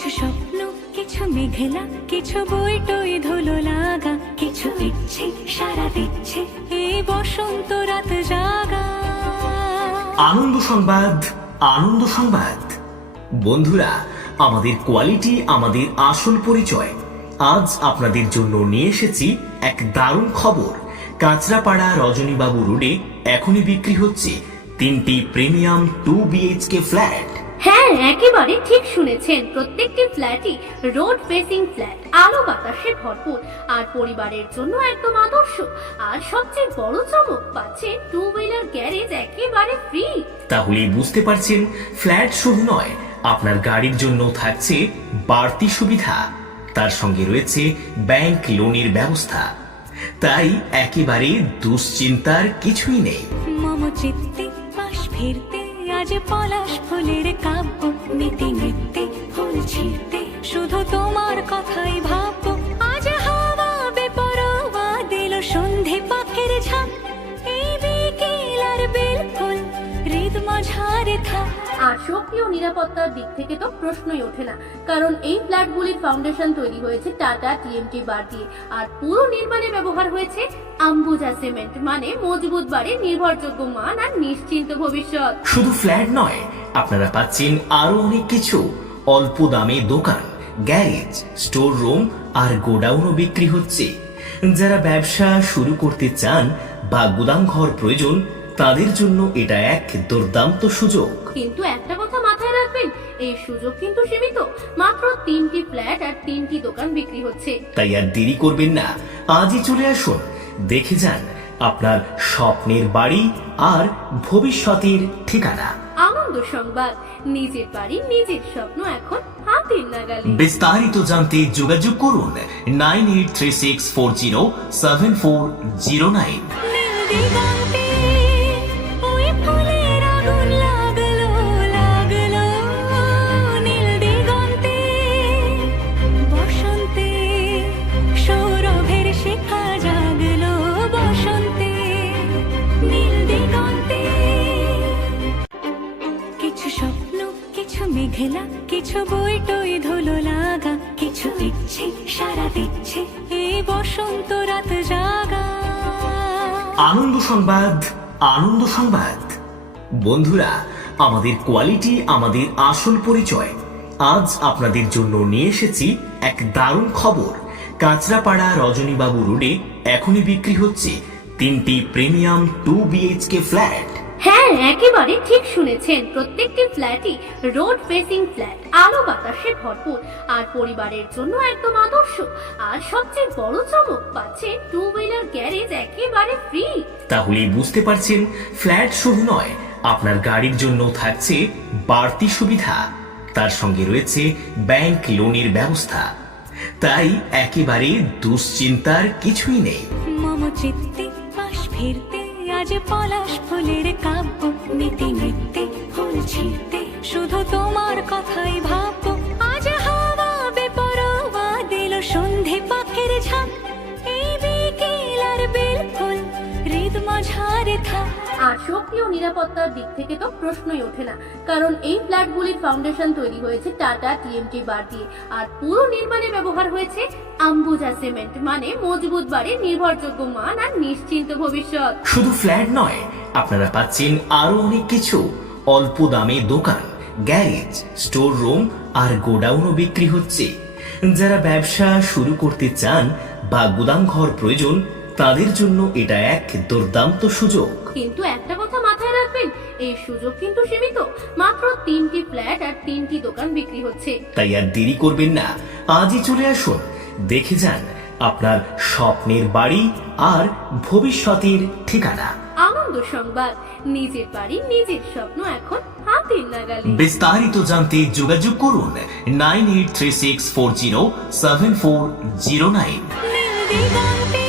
কিছু স্বপ্ন, কিছু মেঘলা, কিছু বই টই ধুলো লাগা, কিছু ইচ্ছে সারা দিচ্ছে এই বসন্ত রাত জাগা। আনন্দ সংবাদ, আনন্দ সংবাদ। বন্ধুরা, আমাদের কোয়ালিটি আমাদের আসল পরিচয়। আজ আপনাদের জন্য নিয়ে এসেছি এক দারুণ খবর। কাঁচরাপাড়া রজনীবাবু রোডে এখনই বিক্রি হচ্ছে 3টি প্রিমিয়াম 2 BHK ফ্ল্যাট। হ্যাঁ, একেবারে ঠিক শুনেছেন। প্রত্যেকটি ফ্ল্যাটই রোড ফেসিং ফ্ল্যাট, আলো বাতাসে ভরপুর আর পরিবারের জন্য একদম আদর্শ। আর সবচেয়ে বড় চমক, পাচ্ছে 2 হুইলার গ্যারেজ একেবারে ফ্রি। তাহলে বুঝতে পারছেন, ফ্ল্যাট শুধু নয়, আপনার গাড়ির জন্য থাকছে বাড়তি সুবিধা। তার সঙ্গে রয়েছে ব্যাংক লোনের ব্যবস্থা। তাই একেবারে দুশ্চিন্তার কিছুই নেই। মম চিত্তে পাশ ফিরতে আজ পলাশ ফুলের কাব্য, নিতে নিতে ফুল ছিঁড়তে শুধু তোমার কথাই ভাববো। আজ হাওয়া বেপরোয়া দিল সন্ধে পাখির ঝাঁক, এই বিকেল আর বেলফুল হৃদ মাঝারে থাক। আর শক্তি ও নিরাপত্তার দিক থেকে তো প্রশ্নই ওঠে না, কারণ এই ফ্ল্যাটগুলির ফাউন্ডেশন তৈরি হয়েছে টাটা TMT বার দিয়ে। আর পুরো নির্মাণে ব্যবহার হয়েছে আম্বুজা সিমেন্ট, মানে মজবুত বাড়ির নির্ভরযোগ্য মান আর নিশ্চিন্ত ভবিষ্যৎ। শুধু ফ্ল্যাট নয়, আপনারা পাচ্ছেন আরো অনেক কিছু। অল্প দামে দোকান, গ্যারেজ, স্টোর রুম আর গোডাউনও বিক্রি হচ্ছে। যারা ব্যবসা শুরু করতে চান বা গুদাম ঘর প্রয়োজন, তাদের জন্য এটা এক দুর্দান্ত সুযোগ। কিন্তু একটা কথা মাথায় রাখবেন, এই সুযোগ কিন্তু সীমিত। মাত্র 3টি ফ্ল্যাট আর 3টি দোকান বিক্রি হচ্ছে। তাই আর দেরি করবেন না, আজই চলে আসুন, দেখে যান আপনার স্বপ্নের বাড়ি আর ভবিষ্যতের ঠিকানা। আনন্দ সংবাদ, নিজের বাড়ি নিজের স্বপ্ন এখন হাতের নাগালে। বিস্তারিত জানতে যোগাযোগ করুন 9836407409। নীল দিগন্তে ওই ফুলের আগুন লাগলো লাগলো, নীল দিগন্তে বসন্তে সৌরভের শিখা জাগলো, বসন্তে নীল দিগন্তে। কিছু স্বপ্ন, কিছু মেঘলা, কিছু বই টই ধুলো লাগা, কিছু ইচ্ছে সারা দিচ্ছে এই বসন্ত রাত জাগা। আনন্দ সংবাদ, আনন্দ সংবাদ। বন্ধুরা, আমাদের কোয়ালিটি আমাদের আসল পরিচয়। আজ আপনাদের জন্য নিয়ে এসেছি এক দারুণ খবর। কাঁচরাপাড়া রজনীবাবু রোডে এখনই বিক্রি হচ্ছে 3টি প্রিমিয়াম 2 BHK ফ্ল্যাট। হ্যাঁ, একেবারে ঠিক শুনেছেন। প্রত্যেকটি ফ্ল্যাটই রোড ফেসিং ফ্ল্যাট, আলো বাতাসে ভরপুর আর পরিবারের জন্য একদম আদর্শ। আর সবচেয়ে বড় চমক, পাচ্ছে 2 হুইলার গ্যারেজ একেবারে ফ্রি। তাহলে বুঝতে পারছেন, ফ্ল্যাট শুধু নয়, আপনার গাড়ির জন্য থাকছে বাড়তি সুবিধা। তার সঙ্গে রয়েছে ব্যাংক লোনের ব্যবস্থা। তাই একেবারে দুশ্চিন্তার কিছুই নেই। মম চিত্তে পাশ ফিরতে আজ পলাশ ফুলের কাব্য, নিতে নিতে ফুল ছিঁড়তে শুধু তোমার কথাই ভাববো। আজ হাওয়া বেপরোয়া দিল সন্ধে পাখির ঝাঁক, এই বিকেল আর বেলফুল হৃদ মাঝারে থাক। আর শক্তি ও নিরাপত্তার দিক থেকে তো প্রশ্নই ওঠে না, কারণ এই ফ্ল্যাটগুলির ফাউন্ডেশন তৈরি হয়েছে টাটা TMT বার দিয়ে। আর পুরো নির্মাণে ব্যবহার হয়েছে আম্বুজা সিমেন্ট, মানে মজবুত বাড়ির নির্ভরযোগ্য মান আর নিশ্চিন্ত ভবিষ্যৎ। শুধু ফ্ল্যাট নয়, আপনারা পাচ্ছেন আরো অনেক কিছু। অল্প দামে দোকান, গ্যারেজ, স্টোর রুম আর গোডাউনও বিক্রি হচ্ছে। যারা ব্যবসা শুরু করতে চান বা গুদাম ঘর প্রয়োজন, তাদের জন্য এটা এক দুর্দান্ত সুযোগ। কিন্তু একটা কথা মাথায় রাখবেন, এই সুযোগ কিন্তু সীমিত। মাত্র 3টি ফ্ল্যাট আর 3টি দোকান বিক্রি হচ্ছে। তাই আর দেরি করবেন না, আজই চলে আসুন, দেখে যান আপনার স্বপ্নের বাড়ি আর ভবিষ্যতের ঠিকানা। আনন্দ সংবাদ, নিজের বাড়ি নিজের স্বপ্ন এখন হাতের নাগালে। বিস্তারিত জানতে যোগাযোগ করুন 9836407409। নীল দিগন্তে